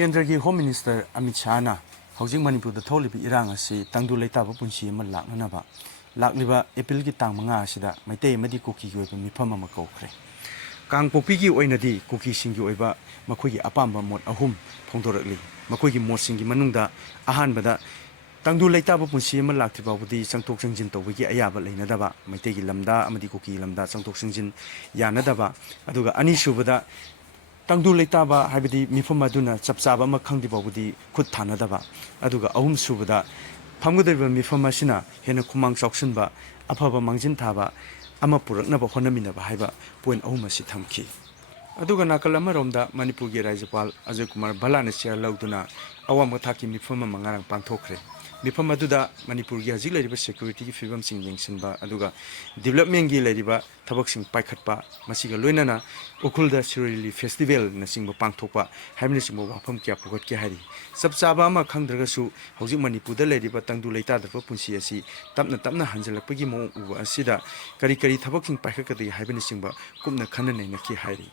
Kendra ki Home Minister Amit Shah na housing Manipur the tholibi irang asi tangdu leitaba punsi ma laknanaba lakliba April ki tang manga asida Meetei madi kuki ki oiba mifam ama kaukre kang popi ki oinadi kuki singi oiba makhoi ki apamba mot ahum phongdorakli makhoi ki mot singi manungda ahanbada tangdu leitaba punsi ma laktiba budi sangtok sangjin tawigi ayaba leinadaba Meetei ki lamda amadi kuki lamda sangtok sangjin yanadaba aduga ani subada tangdu leitaba haibidi mifam aduna chapchaba ma khangdibawudi khut thanadaba aduga ahum subada phamgudaiba mifam asina hena khumang choksunba afaba mangjin thaba ama puraknaba honaminaba haiba point ahum asi thamki aduga nakal amaromda Manipur gi Rajyapal Ajay Kumar Bhalana share lauduna awam thaki mifam mangarang pangthokre mifam aduda Manipur gi hajik leriba security gi fibam sing yengsinba aduga development gi leriba thabak sing paikhatpa masiga loinana ukhulda Sirili festival na singba pangthokpa haimne singba wafam kya pugat ke hari sabchaba ama khangdragasu hojik Manipur da leriba tangdu leita darba punsi asi tapna hanjalakpagi mo uba asida kari thabak sing paikhatkadi haibne singba kumna khanna naina ki hari